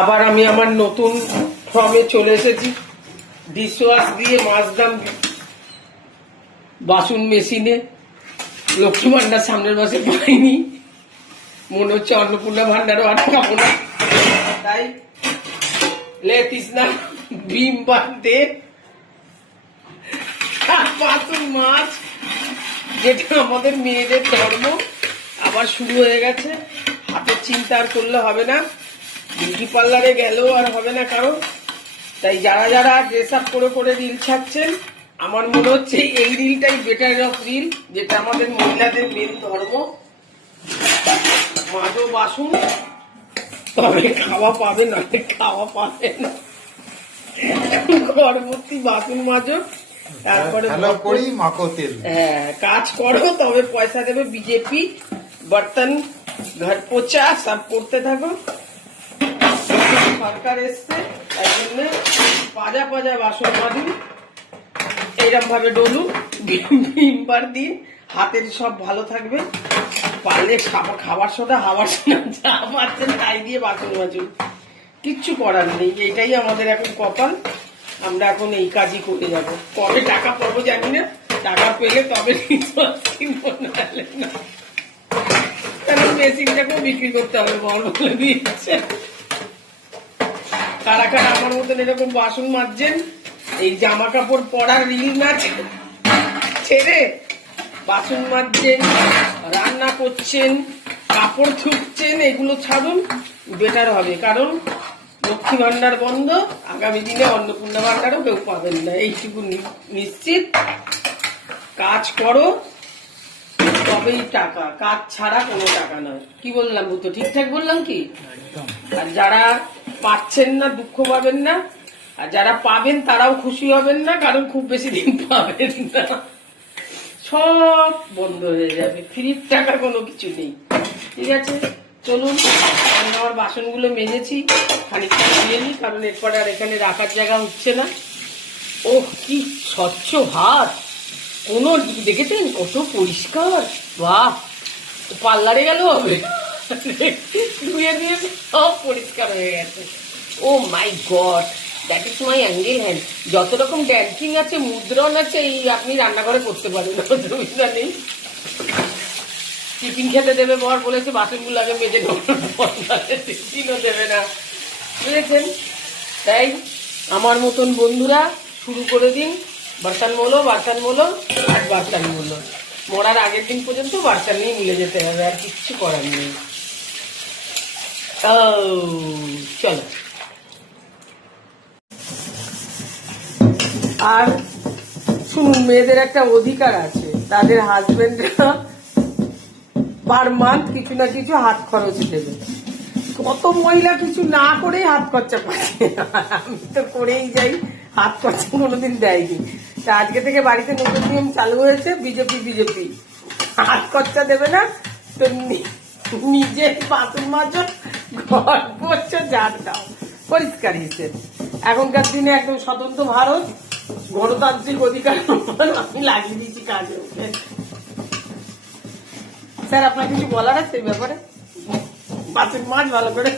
আবার আমি আমার নতুন ফর্মে চলে এসেছি। ডিশওয়াশ দিয়ে মাজদাম বাসন মেশিনে। লক্ষ্মী ভান্ডার সামনের মাসে পাইনি, মনে হচ্ছে অন্নপূর্ণা ভান্ডারও আর খাবো না, তাই লেতিস না ভীম বাঁধতে বাসন মাছ, যেটা আমাদের মেয়েদের ধর্ম, আবার শুরু হয়ে গেছে। হাতের চিন্তা আর করলে হবে না, বিউটি পার্লারে গেলেও আর হবে না কারণ। তাই যারা যারা ড্রেস আপ করে করে রিল ছাড়ছেন, আমার মনে হচ্ছে এই রিলটাই বেটার অফ রিল, যেটা আমাদের মহিলাদের মেন ধর্ম। মাজো বাসন, তবে খাওয়া পাবে না, খাওয়া পাবে না। ঘরভর্তি বাসন মাজো, তারপরে হ্যাঁ কাজ করো, তবে পয়সা দেবে বিজেপি। বর্তন ঘর পোছা সব করতে থাকো। সরকার এসছে, তাই জন্য পাজা পাজা বাসন মাজুন, এইরকম ভাবে ডলুন, ভীমবার দিন, হাতের সব ভালো থাকবে। পারলে খাবার সোডা হাওয়ার সোডা যা মারছেন তাই দিয়ে বাসন মাজুন, কিচ্ছু করার নেই। এটাই আমাদের এখন কপাল, আমরা এখন এই কাজই করে যাব। কবে টাকা পাবো জানি না, টাকা পেলে তবে না, কারণ মেশিনটাকেও বিক্রি করতে হবে, বল বলে দিয়েছে। কারা কারা আমার মতন এরকম বাসন মাজছেন, এই জামা কাপড় পরার রিল না ছেড়ে বাসন মাজছেন, রান্না করছেন, কাপড় ধুচ্ছেন, এগুলো ছাড়ুন, বেটার হবে। কারণ লক্ষ্মী ভান্ডার বন্ধ, আগামী দিনে অন্নপূর্ণা ভান্ডারও কেউ পাবেন না, এইটুকু নিশ্চিত। কাজ করো তবেই টাকা, কাজ ছাড়া কোনো টাকা নয়। কি বললাম তো, ঠিকঠাক বললাম কি? আর যারা পাচ্ছেন না দুঃখ পাবেন না, আর যারা পাবেন তারাও খুশি হবেন না, কারণ খুব বেশি দিন পাবেন না, সব বন্ধ হয়ে যাবে। ফ্রির টাকা কোনো কিছু নেই। ঠিক আছে, চলুন। আমার বাসনগুলো মেজেছি, খানিকটা ধুয়ে নিই, কারণ এরপরে আর এখানে রাখার জায়গা হচ্ছে না। ও কি স্বচ্ছ হাত, কোনো দেখেছেন কত পরিষ্কার, বাহ! পার্লারে গেল হবে, ধুয়ে দিয়ে সব পরিষ্কার হয়ে গেছে। Oh my god, that is my angle hand. যত রকম ড্যান্সিং আছে, মুদ্রণ আছে, এই আপনি রান্নাঘরে করতে পারেন, অসুবিধা নেই। টিফিন খেতে দেবে বর বলেছে, বাসনগুলো আগে মেজে টিফিনও দেবে না, বুঝেছেন? তাই আমার মতন বন্ধুরা শুরু করে দিন, বার্তান মোলো আর বার্তান মোলো। মরার আগের দিন পর্যন্ত বার্তান নিয়ে মিলে যেতে হবে, আর কিচ্ছু করার নেই। চলো। আর শুনুন, মেয়েদের একটা অধিকার আছে, তাদের হাজবেন্ডরা পার মান্থ কিছু না কিছু হাত খরচ দেবে। কত মহিলা কিছু না করে হাত খরচা পাচ্ছে, আমি তো করেই যাই, হাত খরচা কোনোদিন দেয়নি। তা আজকে থেকে বাড়িতে নতুন নিয়ম চালু হয়েছে, বিজেপি হাত খরচা দেবে না, তো নিজে বাসন মাজো, ঘর পোছো, ঝাড় দাও, পরিষ্কার হিসেবে। এখনকার দিনে একদম স্বতন্ত্র ভারত, গণতান্ত্রিক অধিকার আমি লাগিয়ে দিয়েছি কাজে। স্যার, আপনার কিছু বলার আছে এই ব্যাপারে? বাসন মাছ ভালো করে।